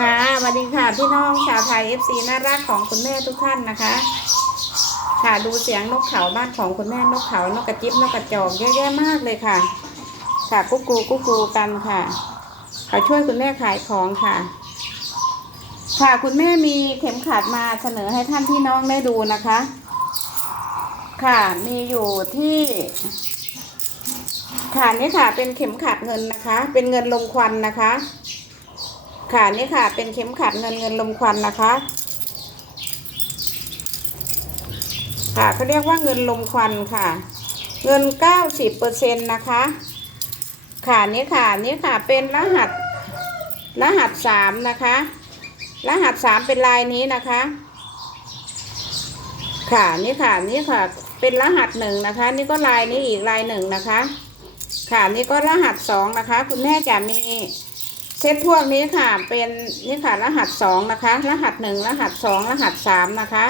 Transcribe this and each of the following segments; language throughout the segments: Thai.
ค่ะสวัสดีค่ะพี่น้องชาวไทย FC น่ารักของคุณแม่ทุกท่านนะคะ ค่ะดูเสียงนกเขาบ้านของคุณแม่นกเขานกกระจิบนกกระจอกเยอะแยะมากเลยค่ะ ค่ะกุ๊กกูกุ๊กกูกันค่ะเขาช่วยคุณแม่ขายของค่ะ ค่ะคุณแม่มีเข็มขัดมาเสนอให้ท่านพี่น้องได้ดูนะคะ ค่ะมีอยู่ที่ค่ะนี่ค่ะเป็นเข็มขัดเงินนะคะ เป็นเงินลมควันนะคะ ค่ะนี่ค่ะ เป็นเข็มขัดเงินเงินลมควันนะคะ ค่ะเขาเรียกว่าเงินลมควันค่ะ เงินเก้าสิบเปอร์เซ็นต์นะคะ ค่ะนี่ค่ะนี่ค่ะเป็นรหัสรหัสสามนะคะ รหัสสามเป็นลายนี้นะคะ ค่ะนี่ค่ะนี่ค่ะ เป็นรหัสหนึ่งนะคะ นี่ก็ลายนี้อีกลายหนึ่งนะคะ ค่ะนี่ก็รหัสสองนะคะ คุณแม่จะมี ซตพวกนี้ค่ะ เป็นนี่ค่ะรหัสสองนะคะ รหัสหนึ่งรหัสสองรหัสสามนะคะ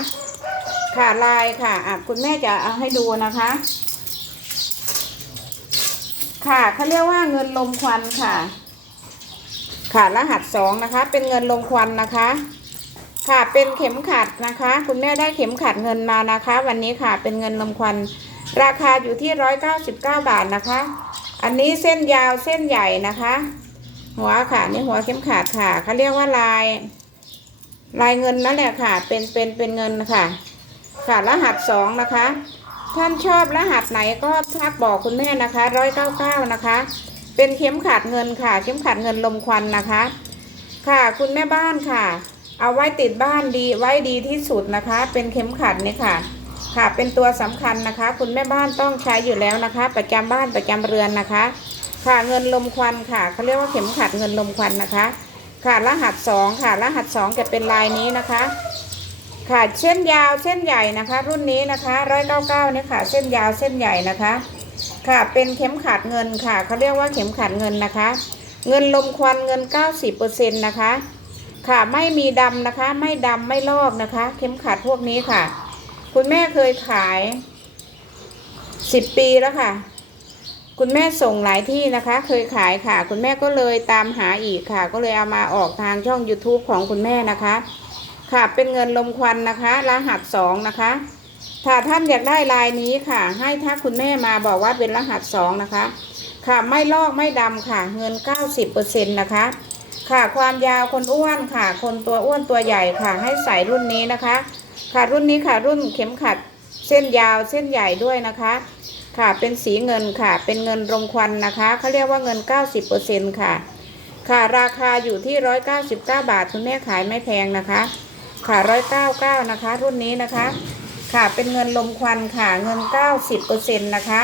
ค่ะลายค่ะอะคุณแม่จะเอาให้ดูนะคะ ค่ะเขาเรียกว่าเงินลมควันค่ะ ค่ะรหัสสองนะคะ เป็นเงินลมควันนะคะ ค่ะเป็นเข็มขัดนะคะ คุณแม่ได้เข็มขัดเงินมานะคะ วันนี้ค่ะเป็นเงินลมควัน ราคาอยู่ที่ร้อยเก้าสิบเก้าบาทนะคะ อันนี้เส้นยาวเส้นใหญ่นะคะ หัวค่ะนี่หัวเข็มขัดค่ะเขาเรียกว่าลาย ลายเงินนั่นแหละค่ะ เป็นเป็นเป็นเงินค่ะ ค่ะรหัสสองนะคะ ท่านชอบรหัสไหนก็ทักบอกคุณแม่นะคะร้อยเก้าเก้านะคะ เป็นเข็มขัดเงินค่ะ เข็มขัดเงินลมควันนะคะ ค่ะคุณแม่บ้านค่ะ เอาไว้ติดบ้านดีไว้ดีที่สุดนะคะ เป็นเข็มขัดนี่ค่ะค่ะเป็นตัวสำคัญนะคะ คุณแม่บ้านต้องใช้อยู่แล้วนะคะ ประจำบ้านประจำเรือนนะคะ ค่ะเงินลมควันค่ะเขาเรียกว่าเข็มขัดเงินลมควันนะคะ ค่ะรหัสสองค่ะรหัสสองจะเป็นลายนี้นะคะ ค่ะเส้นยาวเส้นใหญ่นะคะ รุ่นนี้นะคะร้อยเก้าเก้าเนี่ยค่ะ เส้นยาวเส้นใหญ่นะคะ ค่ะเป็นเข็มขัดเงินค่ะเขาเรียกว่าเข็มขัดเงินนะคะ เงินลมควันเงิน90%นะคะ ค่ะไม่มีดำนะคะ ไม่ดำไม่ลอกนะคะ เข็มขัดพวกนี้ค่ะ คุณแม่เคยขาย10ปีแล้วค่ะ คุณแม่ส่งหลายที่นะคะ เคยขายค่ะ คุณแม่ก็เลยตามหาอีกค่ะ ก็เลยเอามาออกทางช่อง YouTube ของคุณแม่นะคะ ค่ะเป็นเงินลมควันนะคะ รหัสสองนะคะ ถ้าท่านอยากได้ลายนี้ค่ะ ให้ถ้าคุณแม่มาบอกว่าเป็นรหัสสองนะคะ ค่ะไม่ลอกไม่ดำค่ะ เงิน 90%นะคะ ค่ะความยาวคนอ้วนค่ะ คนตัวอ้วนตัวใหญ่ค่ะ ให้ใส่รุ่นนี้นะคะ ค่ะรุ่นนี้ค่ะรุ่นเข็มขัดเส้นยาวเส้นใหญ่ด้วยนะคะ ค่ะเป็นสีเงินค่ะ เป็นเงินรมควันนะคะเขาเรียกว่าเงิน 90%ค่ะ ค่ะราคาอยู่ที่ 199 บาทคุณแม่ขายไม่แพงนะคะ ค่ะ 199 นะคะ รุ่นนี้นะคะ ค่ะเป็นเงินลมควันค่ะเงิน 90%นะคะ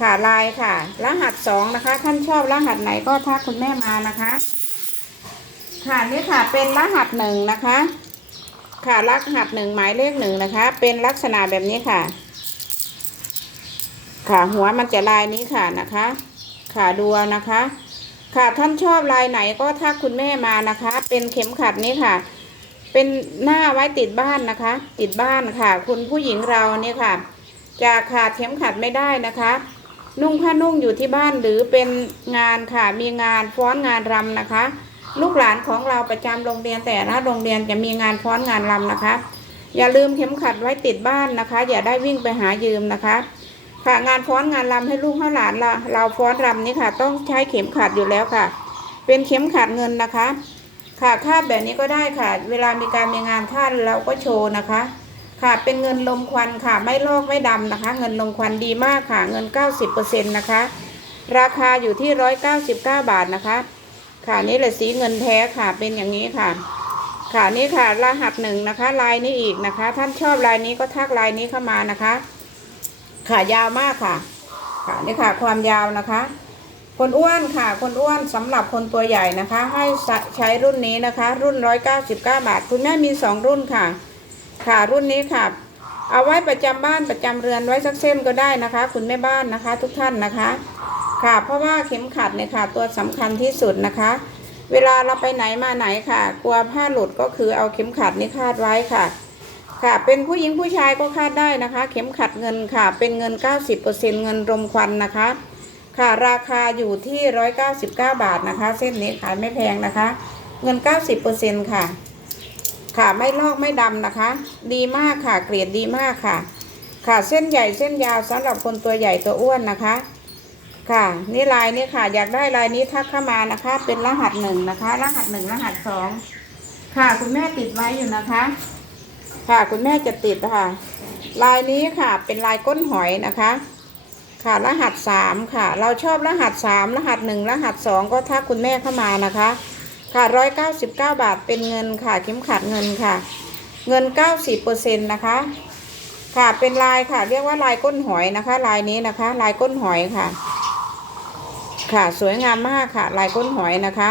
ค่ะลายค่ะ รหัสสองนะคะ ท่านชอบรหัสไหนก็ทักคุณแม่มานะคะ ค่ะนี่ค่ะเป็นรหัสหนึ่งนะคะ ค่ะรหัสหนึ่งหมายเลขหนึ่งนะคะ เป็นลักษณะแบบนี้ค่ะ ค่ะหัวมันจะลายนี้ค่ะนะคะ ค่ะดูเอานะคะ ค่ะท่านชอบลายไหนก็ทักคุณแม่มานะคะ เป็นเข็มขัดนี้ค่ะ เป็นหน้าไว้ติดบ้านนะคะ ติดบ้านค่ะ คุณผู้หญิงเราเนี่ยค่ะ จะขาดเข็มขัดไม่ได้นะคะ นุ่งผ้านุ่งอยู่ที่บ้านหรือเป็นงานค่ะมีงานฟ้อนงานรำนะคะ ลูกหลานของเราประจำโรงเรียนแต่ละโรงเรียนจะมีงานฟ้อนงานรำนะคะ อย่าลืมเข็มขัดไว้ติดบ้านนะคะ อย่าได้วิ่งไปหายืมนะคะ ค่ะงานฟ้อนงานรำให้ลูกให้หลานเราเราฟ้อนรำนี่ค่ะ ต้องใช้เข็มขัดอยู่แล้วค่ะ เป็นเข็มขัดเงินนะคะ ค่ะคาดแบบนี้ก็ได้ค่ะ เวลามีการมีงานคาดเราก็โชว์นะคะ ค่ะเป็นเงินลมควันค่ะ ไม่ลอกไม่ดำนะคะ เงินลมควันดีมากค่ะ เงิน 90%นะคะ ราคาอยู่ที่ 199 บาทนะคะ ค่ะนี่แหละสีเงินแท้ค่ะเป็นอย่างนี้ค่ะค่ะนี่ค่ะรหัสหนึ่งนะคะลายนี้อีกนะคะ ท่านชอบลายนี้ก็ทักลายนี้เข้ามานะคะ ค่ะยาวมากค่ะ ค่ะนี่ค่ะความยาวนะคะ คนอ้วนค่ะ คนอ้วนสำหรับคนตัวใหญ่นะคะ ให้ใช้รุ่นนี้นะคะ รุ่น199บาท คุณแม่มี2รุ่นค่ะ ค่ะรุ่นนี้ค่ะ เอาไว้ประจำบ้านประจำเรือนไว้สักเส้นก็ได้นะคะ คุณแม่บ้านนะคะ ทุกท่านนะคะ ค่ะ เพราะว่าเข็มขัดเนี่ยค่ะ ตัวสำคัญที่สุดนะคะ เวลาเราไปไหนมาไหนค่ะ กลัวผ้าหลุดก็คือเอาเข็มขัดนี่คาดไว้ค่ะ ค่ะ เป็นผู้หญิงผู้ชายก็คาดได้นะคะ เข็มขัดเงินค่ะ เป็นเงิน 90%เงินรมควันนะคะ ค่ะ ราคาอยู่ที่ 199 บาทนะคะ เส้นนี้ขายไม่แพงนะคะ เงินเก้าสิบเปอร์เซ็นค่ะ ค่ะ ไม่ลอกไม่ดำนะคะ ดีมากค่ะ เกรดดีมากค่ะ ค่ะเส้นใหญ่เส้นยาวสำหรับคนตัวใหญ่ตัวอ้วนนะคะ ค่ะ นี่ลายนี้ค่ะ อยากได้ลายนี้ทักเข้ามานะคะ เป็นรหัสหนึ่งนะคะ รหัสหนึ่งรหัสสองค่ะ คุณแม่ติดไว้อยู่นะคะ ค่ะคุณแม่จะติดค่ะลายนี้ค่ะเป็นลายก้นหอยนะคะ ค่ะรหัสสามค่ะ เราชอบรหัสสามรหัสหนึ่งรหัสสองก็ทักคุณแม่เข้ามานะคะค่ะร้อยเก้าสิบเก้าบาทเป็นเงินค่ะเข็มขัดเงินค่ะ เงินเก้าสิบเปอร์เซ็นต์นะคะ ค่ะเป็นลายค่ะ เรียกว่าลายก้นหอยนะคะ ลายนี้นะคะ ลายก้นหอยค่ะ ค่ะสวยงามมากค่ะ ลายก้นหอยนะคะ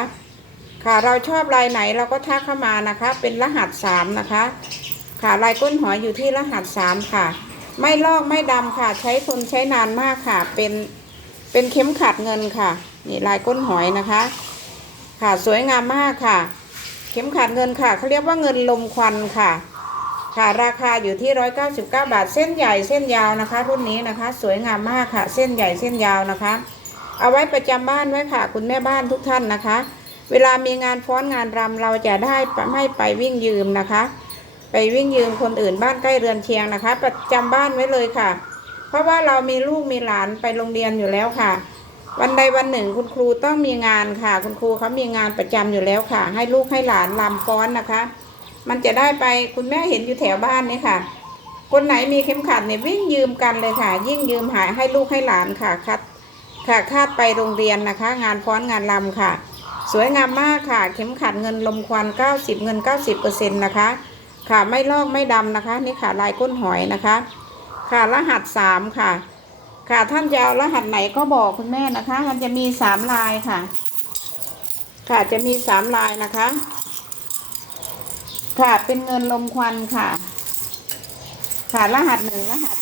ค่ะเราชอบลายไหนเราก็ทักเข้ามานะคะ เป็นรหัสสามนะคะ ค่ะลายก้นหอยอยู่ที่รหัสสามค่ะ ไม่ลอกไม่ดำค่ะ ใช้ทนใช้นานมากค่ะ เป็นเป็นเข็มขัดเงินค่ะ นี่ลายก้นหอยนะคะ ค่ะสวยงามมากค่ะ เข็มขัดเงินค่ะเขาเรียกว่าเงินลมควันค่ะ ค่ะราคาอยู่ที่199บเก้าบาทเส้นใหญ่เส้นยาวนะคะ รุ่นนี้นะคะ สวยงามมากค่ะ เส้นใหญ่เส้นยาวนะคะ เอาไว้ประจำบ้านไว้ค่ะ คุณแม่บ้านทุกท่านนะคะ เวลามีงานฟ้อนงานรำเราจะได้ไม่ไปวิ่งยืมนะคะ ไปวิ่งยืมคนอื่นบ้านใกล้เรือนเคียงนะคะ ประจำบ้านไว้เลยค่ะ เพราะว่าเรามีลูกมีหลานไปโรงเรียนอยู่แล้วค่ะ วันใดวันหนึ่งคุณครูต้องมีงานค่ะ คุณครูเขามีงานประจำอยู่แล้วค่ะ ให้ลูกให้หลานลำฟ้อนนะคะ มันจะได้ไปคุณแม่เห็นอยู่แถวบ้านนี่ค่ะ คนไหนมีเข็มขัดเนี่ยวิ่งยืมกันเลยค่ะ ยิ่งยืมหายให้ลูกให้หลานค่ะคัดค่ะคาดไปโรงเรียนนะคะ งานฟ้อนงานลำค่ะ สวยงามมากค่ะ เข็มขัดเงินลมควัน 90 เงิน 90%นะคะ ค่ะไม่ลอกไม่ดำนะคะ นี่ค่ะลายก้นหอยนะคะ ค่ะรหัสสามค่ะ ค่ะท่านจะเอารหัสไหนก็บอกคุณแม่นะคะ มันจะมีสามลายค่ะ ค่ะจะมีสามลายนะคะ ค่ะเป็นเงินลมควันค่ะ ค่ะรหัสหนึ่งรหัส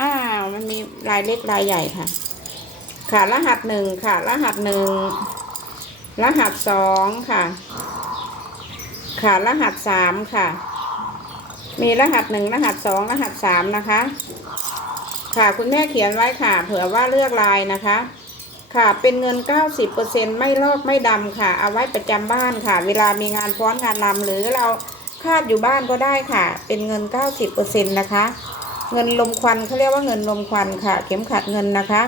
อ้าวมันมีลายเล็กลายใหญ่ค่ะ ค่ะรหัสหนึ่งค่ะ รหัสหนึ่งรหัสสองค่ะ ค่ะรหัสสามค่ะ มีรหัสหนึ่งรหัสสองรหัสสามนะคะ ค่ะคุณแม่เขียนไว้ค่ะ เผื่อว่าเลือกลายนะคะ ค่ะเป็นเงิน 90%ไม่ลอกไม่ดำค่ะ เอาไว้ประจำบ้านค่ะ เวลามีงานฟ้อนงานรำหรือเราคาดอยู่บ้านก็ได้ค่ะ เป็นเงิน 90%นะคะ เงินลมควันเขาเรียกว่าเงินลมควันค่ะ เข็มขัดเงินนะคะ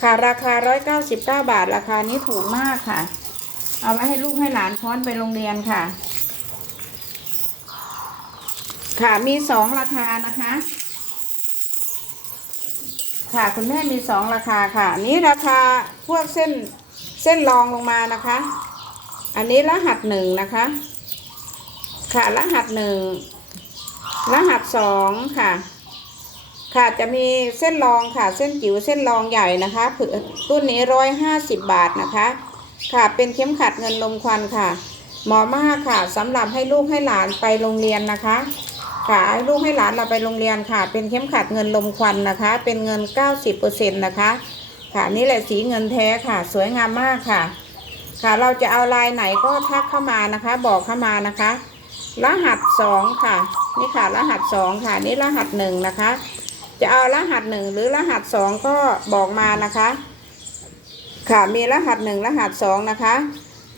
ค่ะราคา 199 บาท ราคานี้ถูกมากค่ะ เอาไว้ให้ลูกให้หลานฟ้อนไปโรงเรียนค่ะ ค่ะมีสองราคานะคะ ค่ะคุณแม่มีสองราคาค่ะ นี้ราคาพวกเส้นเส้นรองลงมานะคะ อันนี้รหัสหนึ่งนะคะ ค่ะรหัสหนึ่งรหัสสองค่ะ ค่ะจะมีเส้นรองค่ะ เส้นจิ๋วเส้นรองใหญ่นะคะผือรุ่นนี้ร้อยห้าสิบบาทนะคะ ค่ะเป็นเข็มขัดเงินลมควันค่ะเหมาะมากค่ะสำหรับให้ลูกให้หลานไปโรงเรียนนะคะ ค่ะให้ลูกให้หลานเราไปโรงเรียนค่ะ เป็นเข็มขัดเงินลมควันนะคะ เป็นเงิน 90%นะคะ ค่ะนี่แหละสีเงินแท้ค่ะ สวยงามมากค่ะ ค่ะเราจะเอาลายไหนก็ทักเข้ามานะคะ บอกเข้ามานะคะ รหัสสองค่ะ นี่ค่ะ รหัสสองค่ะ นี่รหัสหนึ่งนะคะ จะเอารหัสหนึ่งหรือรหัสสองก็บอกมานะคะ ค่ะมีรหัสหนึ่งรหัสสองนะคะ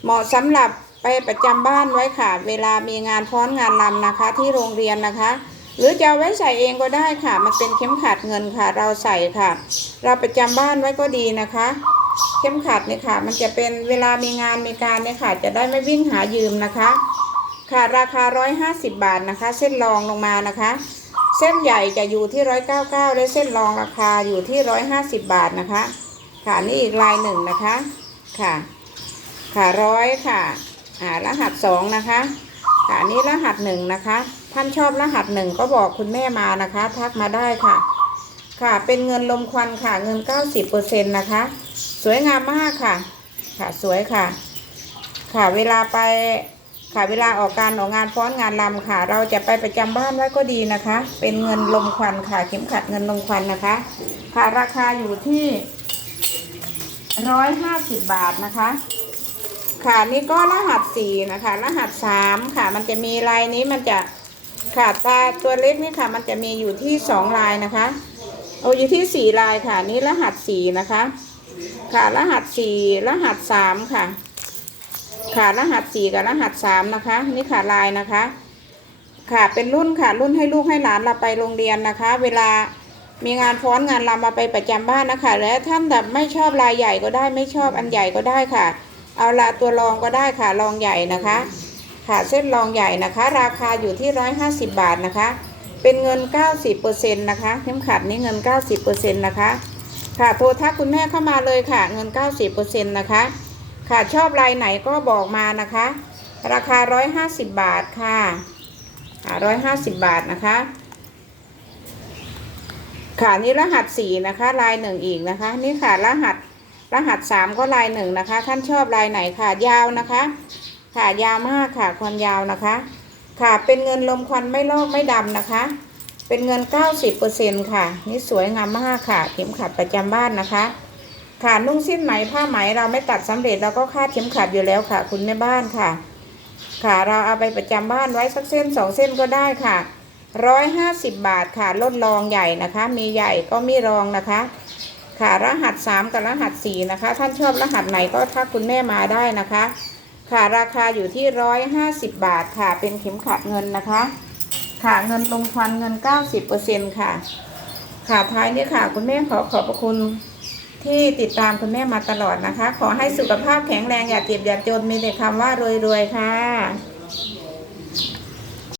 เหมาะสำหรับ ไปประจำบ้านไว้ค่ะ เวลามีงานฟ้อนงานรำนะคะ ที่โรงเรียนนะคะ หรือจะไว้ใส่เองก็ได้ค่ะ มันเป็นเข็มขัดเงินค่ะ เราใส่ค่ะ เราประจำบ้านไว้ก็ดีนะคะ เข็มขัดเนี่ยค่ะ มันจะเป็นเวลามีงานมีการเนี่ยค่ะ จะได้ไม่วิ่งหายืมนะคะ ค่ะราคา 150 บาทนะคะ เส้นรองลงมานะคะ เส้นใหญ่จะอยู่ที่ 199และเส้นรองราคาอยู่ที่ 150 บาทนะคะ ค่ะนี่อีกลายหนึ่งนะคะ ค่ะ ค่ะร้อยค่ะ อ่ารหัสสองนะคะค่ะอันนี้รหัสหนึ่งนะคะ ท่านชอบรหัสหนึ่งก็บอกคุณแม่มานะคะ ทักมาได้ค่ะ ค่ะเป็นเงินลมควันค่ะเงิน90%นนะคะ สวยงามมากค่ะ ค่ะสวยค่ะ ค่ะเวลาไปค่ะเวลาออกการออกงานฟ้อนงานรำค่ะ เราจะไปประจำบ้านไว้ก็ดีนะคะ เป็นเงินลมควันค่ะเข็มขัดเงินลมควันนะคะ ค่ะราคาอยู่ที่ร้อยห้าสิบบาทนะคะ ค่ะนี่ก็รหัสสี่นะคะ รหัสสามค่ะ มันจะมีลายนี้มันจะค่ะตาตัวเล็กนี่ค่ะ มันจะมีอยู่ที่สองลายนะคะโอ้อยู่ที่สี่ลายค่ะ นี่รหัสสี่นะคะ ค่ะรหัสสี่รหัสสามค่ะ ค่ะรหัสสี่กับรหัสสามนะคะ นี่ค่ะลายนะคะ ค่ะเป็นรุ่นค่ะ รุ่นให้ลูกให้หลานเราไปโรงเรียนนะคะ เวลามีงานฟ้อนงานรำมาไปประจำบ้านนะคะ และท่านแบบไม่ชอบลายใหญ่ก็ได้ไม่ชอบอันใหญ่ก็ได้ค่ะ เอาละตัวรองก็ได้ค่ะรองใหญ่นะคะ ค่ะเส้นรองใหญ่นะคะ ราคาอยู่ที่ 150 บาทนะคะ เป็นเงิน 90%นะคะเข็มขัดนี้เงิน 90%นะคะค่ะโทรทักคุณแม่เข้ามาเลยค่ะ เงิน 90%นะคะ ค่ะชอบลายไหนก็บอกมานะคะ ราคา 150 บาทค่ะค่ะ150บาทนะคะ ค่ะนี่รหัสสี่นะคะ ลายหนึ่งอีกนะคะ นี่ค่ะรหัส รหัสสามก็ลายหนึ่งนะคะ ท่านชอบลายไหนค่ะยาวนะคะค่ะยาวมากค่ะความยาวนะคะ ค่ะเป็นเงินลมควันไม่ลอกไม่ดำนะคะ เป็นเงิน 90%ค่ะ นี่สวยงามมากค่ะเข็มขัดประจำบ้านนะคะ ค่ะนุ่งสิ้นไหมผ้าไหมเราไม่ตัดสำเร็จเราก็คาดเข็มขัดอยู่แล้วค่ะ คุณแม่บ้านค่ะ ค่ะเราเอาไปประจำบ้านไว้สักเส้นสองเส้นก็ได้ค่ะร้อยห้าสิบบาทค่ะลดรองใหญ่นะคะ มีใหญ่ก็มีรองนะคะ ค่ะรหัสสามกับรหัสสี่นะคะ ท่านชอบรหัสไหนก็ทักคุณแม่มาได้นะคะ ค่ะราคาอยู่ที่ร้อยห้าสิบบาทค่ะ เป็นเข็มขัดเงินนะคะ ค่ะเงินลงควันเงินเก้าสิบเปอร์เซ็นค่ะ ค่ะท้ายนี้ค่ะ คุณแม่ขอขอบพระคุณที่ติดตามคุณแม่มาตลอดนะคะ ขอให้สุขภาพแข็งแรงอย่าเจ็บอย่าจนมีแต่คำว่ารวยๆค่ะ